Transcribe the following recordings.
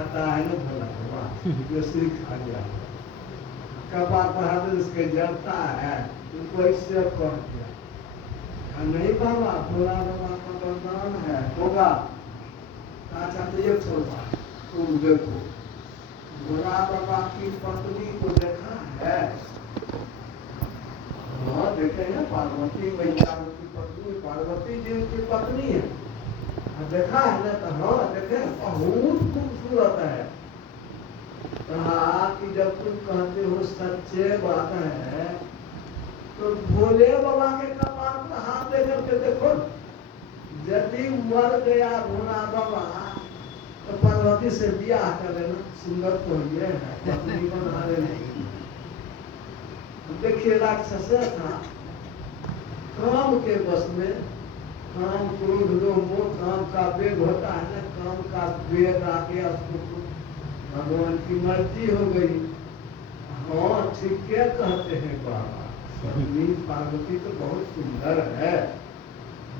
खाता है ना भला हुआ जो सिर खा गया कपार पर हाथ इसके जलता है उनको इससे कह दिया नहीं बाबा भोला बाबा का वरदान है होगा अच्छा तो ये छोड़वा तुम देखो भोला बाबा की पत्नी को देखा है हाँ देखे हैं पार्वती मैया की पत्नी पार्वती जी की पत्नी है देखा है ना तो हाँ देखे बहुत खूबसूरत है कहा कि जब तुम कहते हो सच्चे बात है तो भोले बाबा के कपार पर हाथ दे करके देखो यदि मर गया भोला बाबा तो पार्वती से ब्याह कर लेना सुंदर तो ये है पत्नी बना लेना देखिए राक्षस था काम के बस में काम क्रोध लोभ मोह काम का वेग होता है ना काम का वेग आके उसको भगवान की मर्जी हो गई हाँ ठीक क्या कहते हैं बाबा पार्वती तो बहुत सुंदर है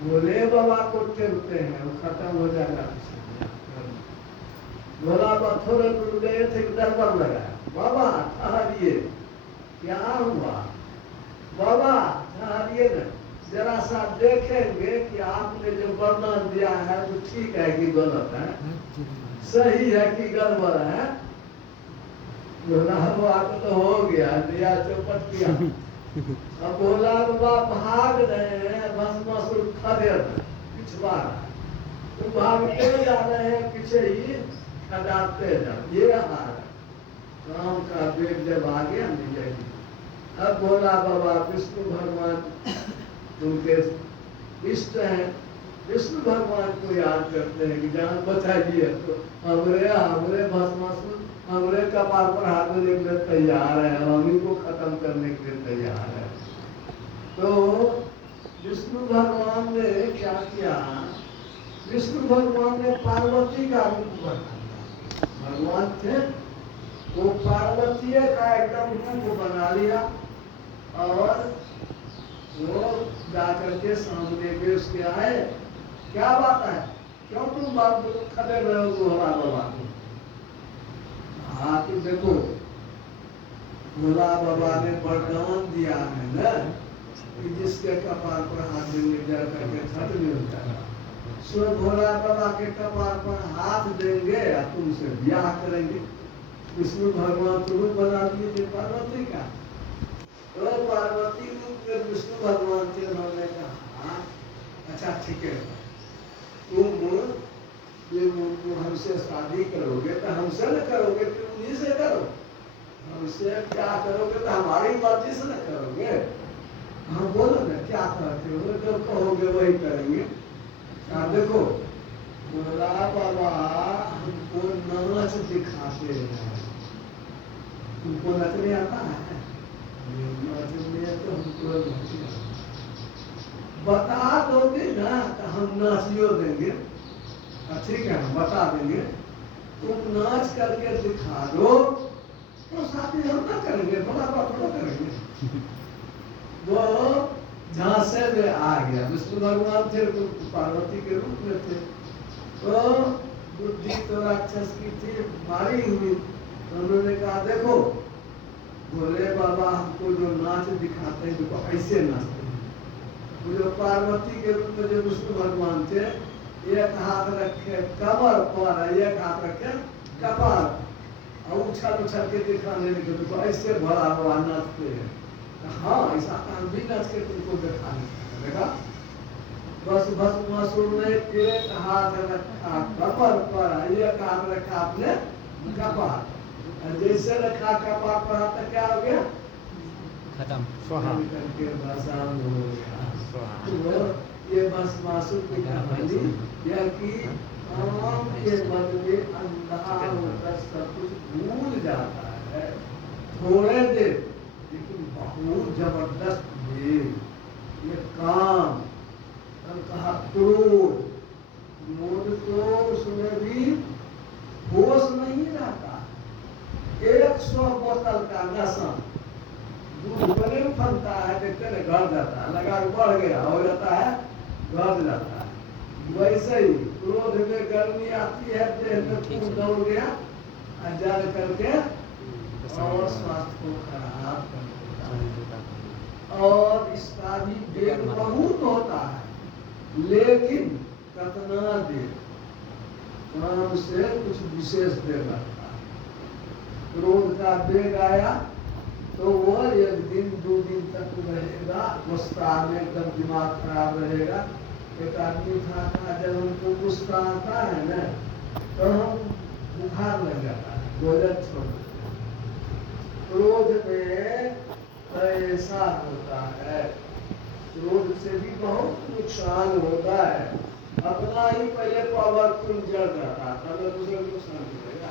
भोले बाबा को चलते हैं वो खत्म हो जाएगा भोला बाबा थोड़े दूर गए थे दरबार लगाया बाबा ठहरिए क्या हुआ बाबा ठहरिए न जरा सा देखेंगे कि आपने जो वरदान दिया है वो ठीक है कि गलत है सही है कि गड़बड़ है भोला बाबा तो हो गया दिया चौपट किया अब भोला बाबा भाग रहे हैं भस्मासुर खड़े पिछवा तो भागते जा रहे हैं पीछे ही खदाते जा ये हाल काम का वेग जब आगे मिलेगी अब भोला बाबा विष्णु भगवान उनके इष्ट हैं विष्णु भगवान को याद करते हैं कि जान बचाइए तो हमरे भस्मासुर हमरे कपार पर हाथ देने के लिए तैयार है हम ही को खत्म करने के लिए तैयार है तो विष्णु भगवान ने क्या किया विष्णु भगवान ने पार्वती का रूप बना भगवान थे वो पार्वती का एकदम रूप बना लिया और वो जाकर के सामने भी उसके आए क्या बात है क्यों तुम बात खड़े रहे हो भोला बाबा को हाँ तो देखो भोला बाबा ने वरदान दिया है ना कि जिसके कपार पर हाथ देंगे जल करके छठ में हो जाएगा सो भोला बाबा के कपार पर हाथ देंगे या तुमसे ब्याह करेंगे विष्णु भगवान तुम बना दिए थे पार्वती का तो पार्वती रूप में विष्णु भगवान के उन्होंने कहा अच्छा ठीक है तुम ये हमसे शादी करोगे तो हमसे न करोगे कि उन्हीं से करो हमसे क्या करोगे तो हमारी मर्जी से न करोगे हम बोलो ना क्या करते हो जो कहोगे वही करेंगे देखो भोला बाबा हमको नाच दिखाते हैं तुमको नचने आता है नचने तो हमको बता दोगे ना तो हम नाचियो देंगे ठीक है हम बता देंगे तुम नाच करके दिखा दो तो शादी हम ना करेंगे बड़ा थोड़ा करेंगे वो झांसे में आ गया विष्णु भगवान थे तो पार्वती के रूप में थे तो बुद्धि तो राक्षस की थी मारी हुई तो उन्होंने कहा देखो भोले बाबा हमको जो नाच दिखाते हैं देखो ऐसे नाचते हैं वो जो पार्वती के रूप में जो विष्णु भगवान थे एक हाथ रखे कमर पर एक हाथ रखे कपार और उछल उछल के दिखाने लगे तो ऐसे भरा हुआ नाचते हैं हाँ ऐसा काम भी नाच के तुमको दिखाने देखा बस भस्मासुर ने एक हाथ रखा कमर पर एक हाथ रखा अपने कपार जैसे रखा कपार पर हाथ क्या हो गया खत्म स्वाहा करके भस्म हो गया ये भस्मासुर की कहानी यह कि काम के बदले अंधा होकर सब कुछ भूल जाता है थोड़े देर लेकिन बहुत जबरदस्त भेद ये काम कहा क्रोध क्रोध तो उसमें भी होश नहीं रहता 100 बोतल का नशा दूध बने फलता है देखते ना घर जाता है लगा बढ़ गया हो जाता है घर जाता है वैसे ही क्रोध में गर्मी आती है, देह में खून दौड़ गया, जल करके और स्वास्थ्य को खराब कर देता है। और इसका भी वेग बहुत होता है, लेकिन कितना देर काम से कुछ विशेष देर लगता है। क्रोध का वेग आया तो वो एक दिन दो दिन तक रहेगा, गुस्सा में एकदम दिमाग खराब रहेगा। एक आदमी था जब हमको गुस्सा आता है ना तो हम बुखार लग जाता है, भोजन छोड़ देते हैं। क्रोध में ऐसा होता है, क्रोध से भी बहुत नुकसान होता है। अपना ही पहले पावरफुल जड़ जाता है, तब दूसरे को नुकसान मिलेगा।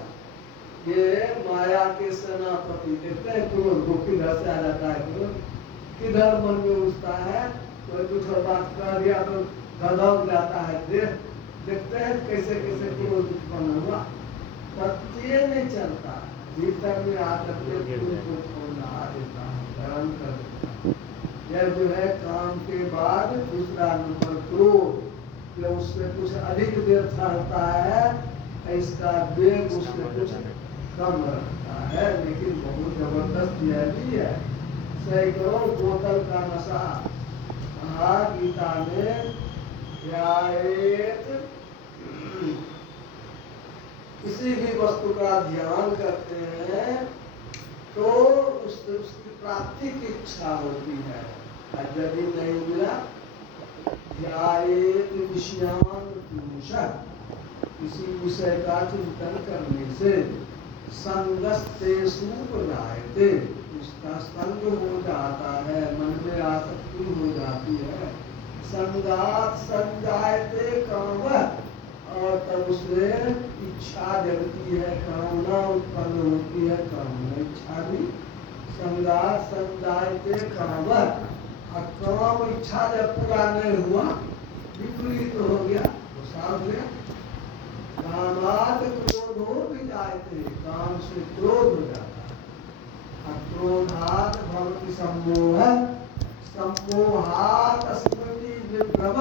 ये माया के सेनापति देखते हैं क्रोध को किधर से आ जाता है, क्रोध किधर मन में उठता है। कोई कुछ बात कर दिया तो दौड़ जाता है, देखते हैं कैसे कैसे क्रोध उत्पन्न हुआ, पत्ते नहीं चलता, भीतर में आकर के को खोला देता है, गरम कर देता है। यह जो है काम के बाद दूसरा नंबर क्रोध, जब उससे कुछ अधिक देर ठहरता है, इसका वेग उससे कुछ कम रखता है, लेकिन बहुत जबरदस्त यह भी है। सैकड़ों बोतल का नशा कहा गीता में, किसी भी वस्तु का ध्यान करते हैं तो उसकी प्राप्ति की इच्छा होती है, और यदि नहीं मिला ध्यायेत विषयान पुरुषः, किसी विषय का चिंतन करने से संगस्तेषु प्रजायते, उसका संग हो जाता है, मन में आसक्ति हो जाती है। संगात संजायते काम, और तब उससे इच्छा जगती है, कामना उत्पन्न होती है, कामना इच्छा भी। संगात संजायते काम, और काम इच्छा जब पूरा नहीं हुआ, विपरीत हो गया तो साथ गया। कामात क्रोधो विजायते, काम से क्रोध हो जाता है। क्रोधात भवति सम्मोह, सम्मोहात स्मृति विभ्रम,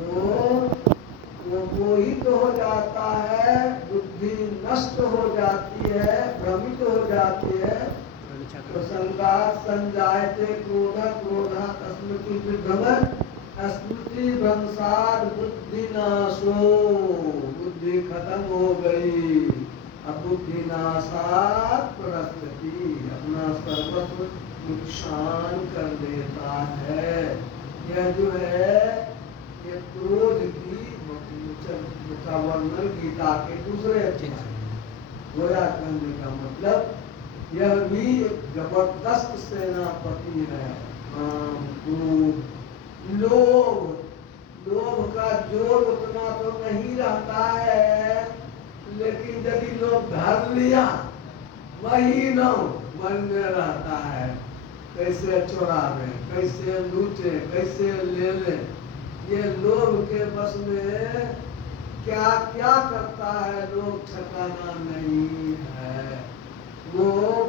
वो मोहित तो हो जाता है, बुद्धि नष्ट हो जाती है, भ्रमित हो जाती है। तो संगात संजायते क्रोध, क्रोधात स्मृति विभ्रम, स्मृति भ्रंशात बुद्धि नाशो, बुद्धि खत्म हो गई। अब बुद्धि नाशात परस्थिति, अपना सर्वस्व नुकसान कर देता है। यह जो है ये क्रोध की का वर्णन गीता के दूसरे अध्याय गोया कहने का मतलब यह भी एक जबरदस्त सेनापति है। लोभ का जोर उतना तो नहीं रहता है, लेकिन यदि लोग धर लिया वही न मन में रहता है, कैसे चुरावे, कैसे लूटे, कैसे ले ले। ये लोभ के बस में क्या क्या करता है लोग ठिकाना नहीं है। वो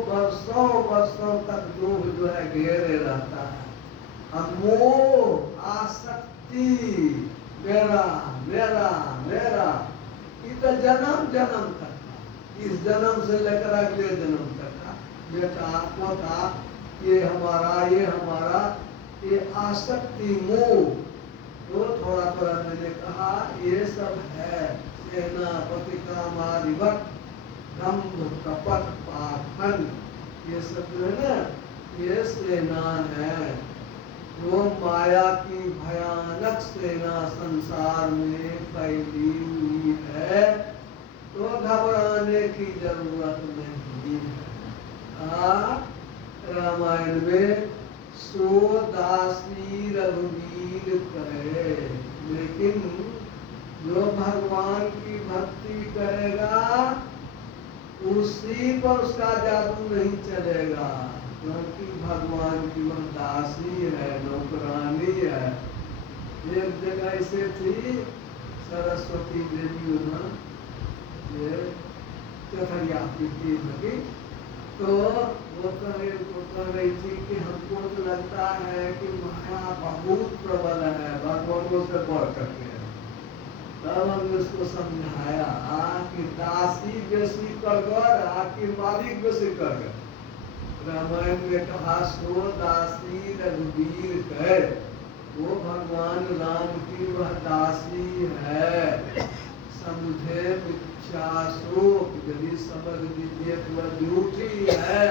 वर्षों वर्षों तक लोभ जो है घेरे रहता है। मोह आसक्ति, मेरा मेरा मेरा, ये तो जन्म जन्म तक का, इस जन्म से लेकर अगले जन्म तक का, बेटा पोता, ये हमारा, ये आसक्ति मोह। तो थोड़ा थोड़ा मैंने कहा ये सब है सेनापति कामादिवत, दंभ कपट पाखंड, ये सब जो है ना ये सेना है। वो माया की भयानक सेना संसार में फैली हुई है, तो घबराने की जरूरत नहीं है। रामायण में सो दासी रघुवीर कहे, लेकिन जो भगवान की भक्ति करेगा उसी पर उसका जादू नहीं चलेगा, क्योंकि भगवान की वह दासी है, नौकरानी है। एक जगह ऐसे थी सरस्वती देवी, उधर ये चौथरिया की, तो वो कह रही थी कि हमको तो लगता है कि माया बहुत प्रबल है, भगवानों से बढ़ करके। तब हमने उसको समझाया कि दासी बेसी करगर आखिर मालिक बेसी करगर। रामायण में कहा सो दासी रघुवीर कह, वो भगवान राम की वह दासी है। समझे मिथ्या शोक, यदि समझ लीजिए तो वह झूठी है।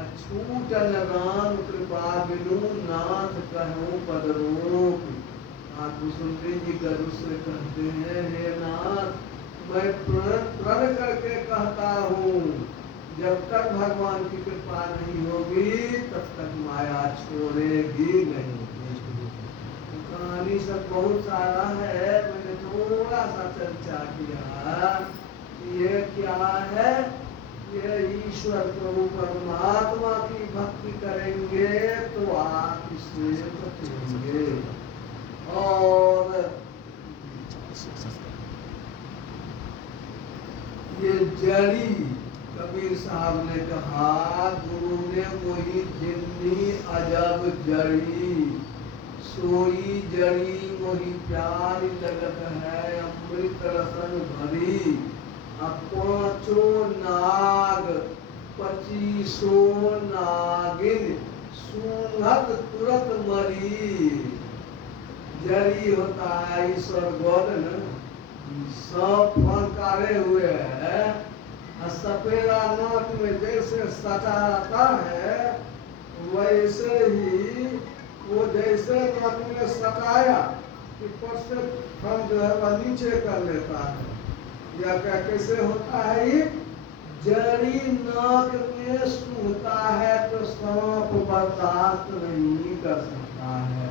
अछूटन राम कृपा बिनु नाथ कहूँ पदरूप। कुसुंदी जी गरु से कहते हैं, हे नाथ मैं प्रण करके कहता हूँ, जब तक भगवान की कृपा नहीं होगी तब तक माया छोड़ेगी नहीं। कहानी सब बहुत सारा है, मैंने थोड़ा सा चर्चा किया। ये क्या है? ये ईश्वर प्रभु परमात्मा की भक्ति करेंगे तो आप इससे बचेंगे। और ये जड़ी, कबीर साहब ने कहा, गुरु ने मोही जिन्नी अजब जड़ी, सोई जड़ी मोही प्यारी लगत है अमृत रसन भरी। पांचो नाग 25 नागिन सूंघत तुरंत मरी। जड़ी होता है ईश्वर गौर न, सब फंकारे हुए है। सपेरा नाक में जैसे सटाता है वैसे ही वो जैसे नाक में सटाया कि पर से फन जो है वह नीचे कर लेता है। या क्या कैसे होता है? ये जड़ी नाक में सूंघता है तो सांप बर्दाश्त नहीं कर सकता है।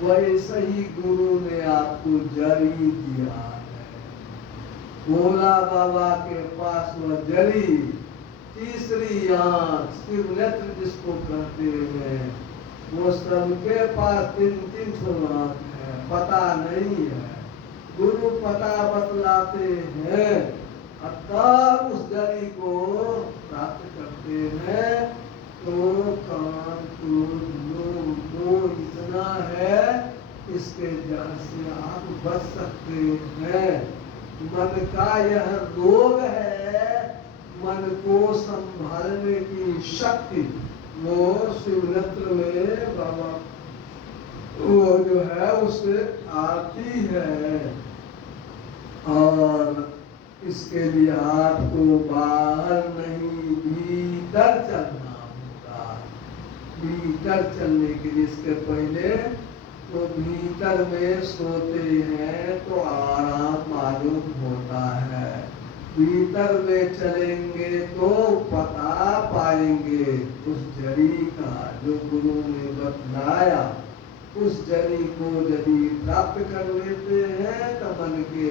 वैसे ही गुरु ने आपको जड़ी दिया है। भोला बाबा के पास वह जड़ी, तीसरी आंख, शिव नेत्र जिसको कहते हैं, वो सबके पास 3-3 ठो आंख है, पता नहीं है। गुरु पता बतलाते हैं और तब उस जड़ी को प्राप्त करते हैं। तो कान क्रोध लोभ मोह इतना है, इसके जड़ से आप बच सकते हैं। मन का यह रोग है, मन को संभालने की शक्ति वो शिवनेत्र में बाबा वो जो है उससे आती है। और इसके लिए आपको बाहर नहीं भीतर चलना होगा। भीतर चलने के लिए इसके पहले तो भीतर में सोते हैं तो आराम मालूम होता है। भीतर में चलेंगे तो पता पाएंगे उस जड़ी का जो गुरु ने बतलाया। उस जड़ी को यदि प्राप्त कर लेते हैं तो मन के